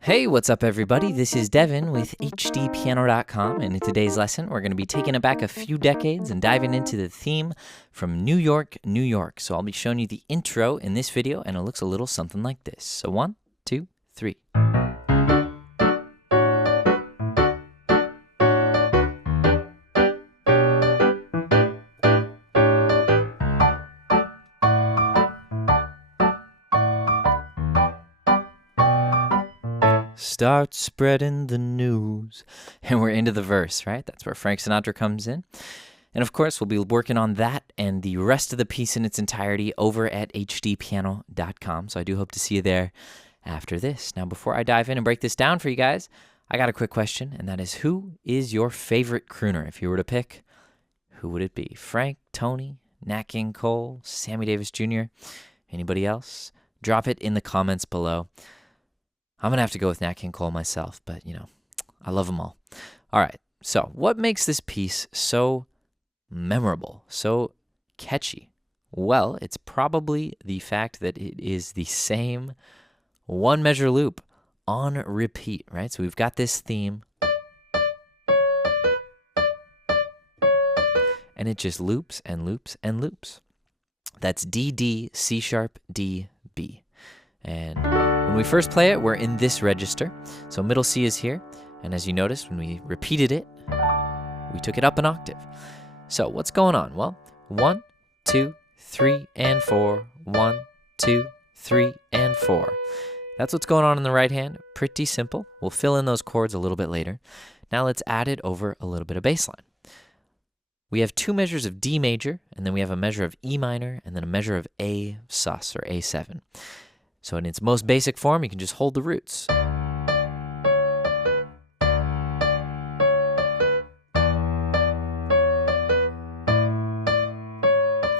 Hey, what's up everybody? This is Devin with HDpiano.com, and in today's lesson we're going to be taking it back a few decades and diving into the theme from New York, New York. So I'll be showing you the intro in this video, and it looks a little something like this. So 1, 2, 3. Start spreading the news. And we're into the verse, right? That's where Frank Sinatra comes in. And of course, we'll be working on that and the rest of the piece in its entirety over at HDpiano.com. So I do hope to see you there after this. Now, before I dive in and break this down for you guys, I got a quick question, and that is, who is your favorite crooner? If you were to pick, who would it be? Frank, Tony, Nat King Cole, Sammy Davis Jr., anybody else? Drop it in the comments below. I'm going to have to go with Nat King Cole myself, but, you know, I love them all. All right, so what makes this piece so memorable, so catchy? Well, it's probably the fact that it is the same one-measure loop on repeat, right? So we've got this theme, and it just loops and loops and loops. That's D, D, C sharp, D, B. And when we first play it, we're in this register. So middle C is here. And as you noticed, when we repeated it, we took it up an octave. So what's going on? Well, 1, 2, 3, and 4. 1, 2, 3, and 4. That's what's going on in the right hand. Pretty simple. We'll fill in those chords a little bit later. Now let's add it over a little bit of bass line. We have 2 measures of D major, and then we have a measure of E minor, and then a measure of A sus, or A7. So in its most basic form, you can just hold the roots. And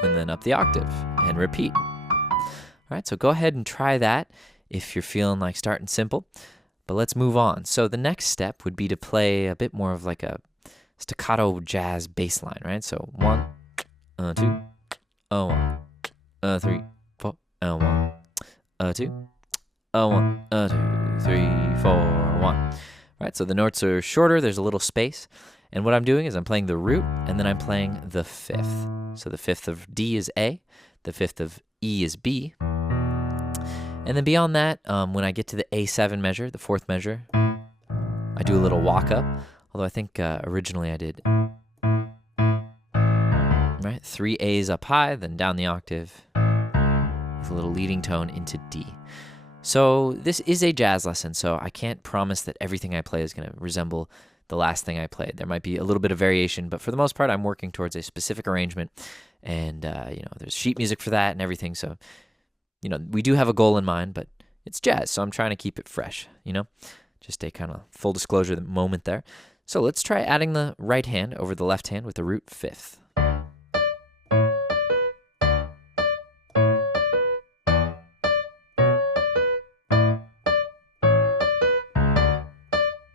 then up the octave and repeat. All right, so go ahead and try that if you're feeling like starting simple. But let's move on. So the next step would be to play a bit more of like a staccato jazz bass line, right? So 1, 2, 1, 3, 4, 1. 2, 1, 2, 3, 4, 1. Right, so the notes are shorter, there's a little space. And what I'm doing is I'm playing the root, and then I'm playing the fifth. So the fifth of D is A, the fifth of E is B. And then beyond that, when I get to the A7 measure, the fourth measure, I do a little walk-up. Although I think originally I did, right, 3 A's up high, then down the octave, a little leading tone into D. So this is a jazz lesson, so I can't promise that everything I play is going to resemble the last thing I played. There might be a little bit of variation, but for the most part, I'm working towards a specific arrangement, and you know, there's sheet music for that and everything. So, you know, we do have a goal in mind, but it's jazz, so I'm trying to keep it fresh. You know, just a kind of full disclosure moment there. So let's try adding the right hand over the left hand with the root fifth.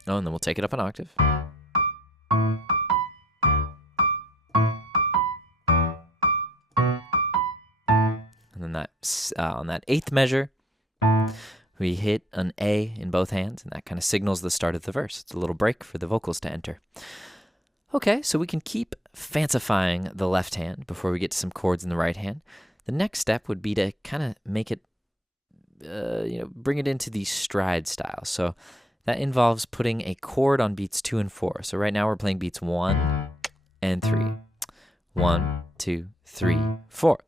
Oh, and then we'll take it up an octave. And then that on that 8th measure, we hit an A in both hands, and that kind of signals the start of the verse. It's a little break for the vocals to enter. Okay, so we can keep fancifying the left hand before we get to some chords in the right hand. The next step would be to kind of make it, bring it into the stride style. So that involves putting a chord on beats 2 and 4. So right now we're playing beats 1 and 3. 1, 2, 3, 4.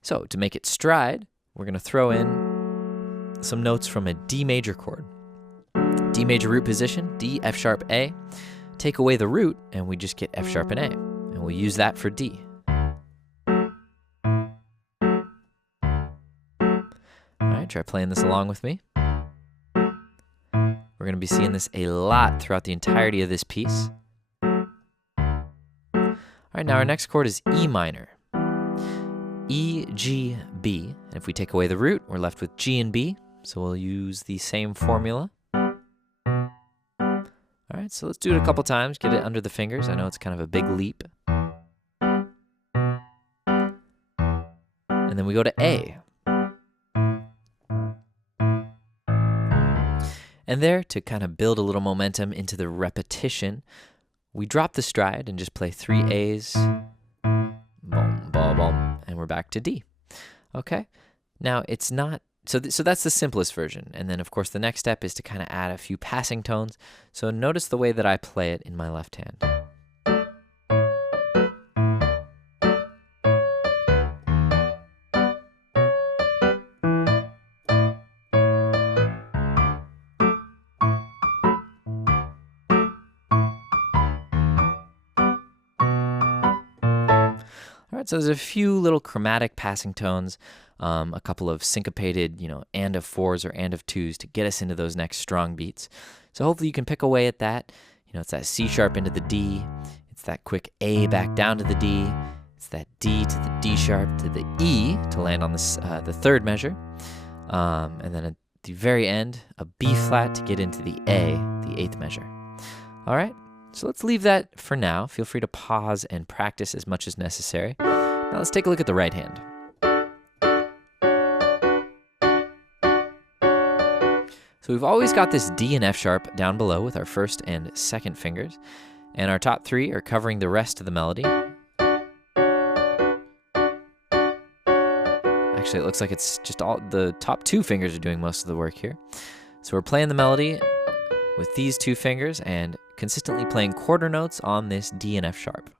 So to make it stride, we're going to throw in some notes from a D major chord. D major root position, D, F sharp, A. Take away the root, and we just get F sharp and A. And we'll use that for D. All right, try playing this along with me. We're going to be seeing this a lot throughout the entirety of this piece. All right, now our next chord is E minor. E, G, B. And if we take away the root, we're left with G and B. So we'll use the same formula. All right, so let's do it a couple times. Get it under the fingers. I know it's kind of a big leap. And then we go to A. And there, to kind of build a little momentum into the repetition, we drop the stride and just play 3 A's, boom, boom, boom, and we're back to D. Okay? Now, it's not, so that's the simplest version. And then, of course, the next step is to kind of add a few passing tones. So notice the way that I play it in my left hand. So there's a few little chromatic passing tones, a couple of syncopated, and of 4s or and of 2s to get us into those next strong beats. So hopefully you can pick away at that. It's that C sharp into the D. It's that quick A back down to the D. It's that D to the D sharp to the E to land on the 3rd measure. And then at the very end, a B flat to get into the A, the 8th measure. All right. So let's leave that for now. Feel free to pause and practice as much as necessary. Now let's take a look at the right hand. So we've always got this D and F sharp down below with our 1st and 2nd fingers, and our top 3 are covering the rest of the melody. Actually, it looks like it's just all the top 2 fingers are doing most of the work here. So we're playing the melody with these 2 fingers and consistently playing quarter notes on this D and F sharp.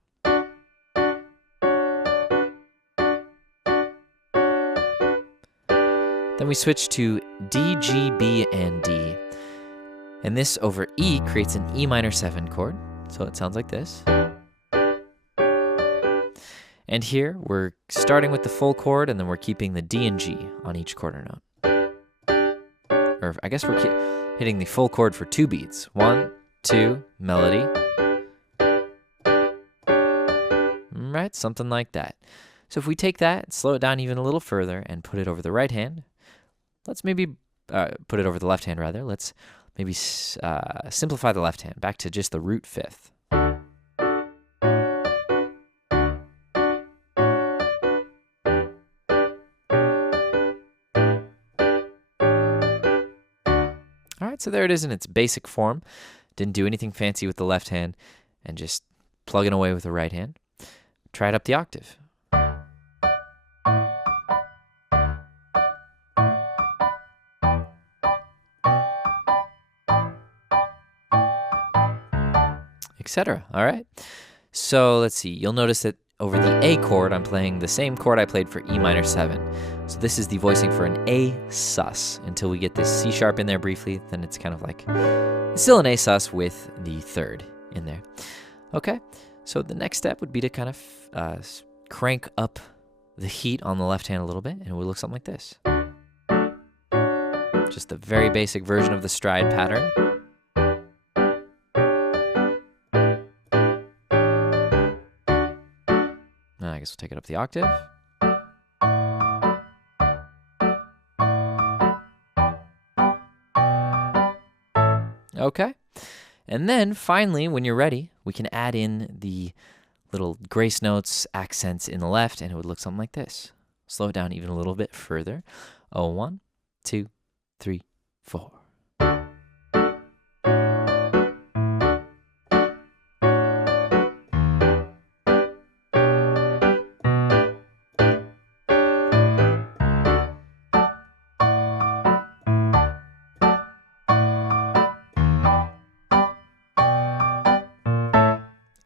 Then we switch to D, G, B, and D. And this over E creates an E minor 7 chord. So it sounds like this. And here we're starting with the full chord, and then we're keeping the D and G on each quarter note. Or I guess we're hitting the full chord for 2 beats. 1, 2, melody. Right, something like that. So if we take that, slow it down even a little further, and put it over the right hand, let's maybe put it over the left hand rather. Let's maybe simplify the left hand back to just the root 5th. All right, so there it is in its basic form. Didn't do anything fancy with the left hand, and just plugging away with the right hand. Try it up the octave. Etc. All right. So let's see. You'll notice that over the A chord, I'm playing the same chord I played for E minor 7. So this is the voicing for an A sus until we get this C sharp in there briefly. Then it's kind of like still an A sus with the 3rd in there. Okay. So the next step would be to kind of crank up the heat on the left hand a little bit, and it would look something like this. Just the very basic version of the stride pattern. I guess we'll take it up the octave. Okay. And then finally, when you're ready, we can add in the little grace notes, accents in the left, and it would look something like this. Slow it down even a little bit further. 1, 2, 3, 4.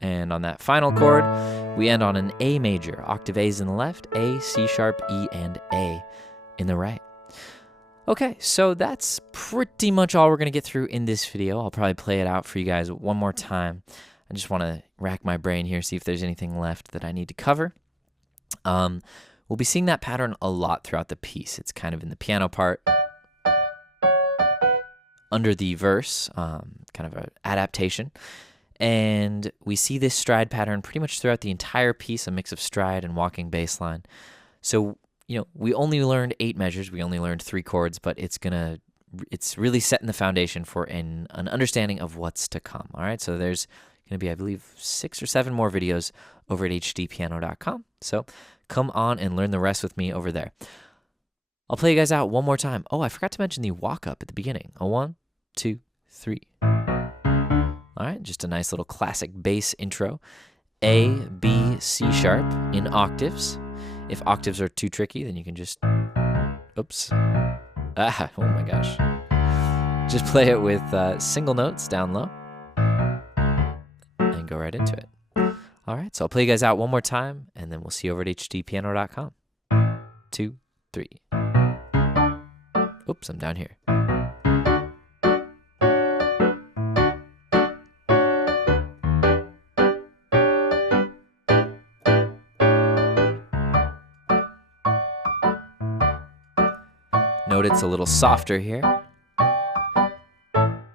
And on that final chord, we end on an A major. Octave A's in the left, A, C sharp, E, and A in the right. Okay, so that's pretty much all we're going to get through in this video. I'll probably play it out for you guys one more time. I just want to rack my brain here, see if there's anything left that I need to cover. We'll be seeing that pattern a lot throughout the piece. It's kind of in the piano part, under the verse, kind of an adaptation. And we see this stride pattern pretty much throughout the entire piece, a mix of stride and walking bass line. So, we only learned 8 measures. We only learned 3 chords, but it's really setting the foundation for an understanding of what's to come. All right, so there's going to be, I believe, 6 or 7 more videos over at HDpiano.com. So come on and learn the rest with me over there. I'll play you guys out one more time. Oh, I forgot to mention the walk-up at the beginning. 1, 2, 3. All right, just a nice little classic bass intro. A, B, C sharp in octaves. If octaves are too tricky, then you can just, oops. Oh my gosh. Just play it with single notes down low and go right into it. All right, so I'll play you guys out one more time, and then we'll see you over at hdpiano.com. 2, 3. Oops, I'm down here. Note it's a little softer here.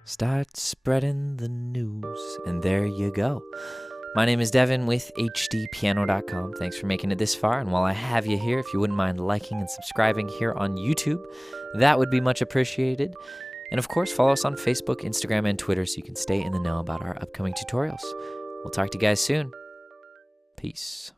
Start spreading the news, and there you go. My name is Devin with HDpiano.com. Thanks for making it this far, and while I have you here, if you wouldn't mind liking and subscribing here on YouTube, that would be much appreciated. And of course, follow us on Facebook, Instagram, and Twitter so you can stay in the know about our upcoming tutorials. We'll talk to you guys soon. Peace.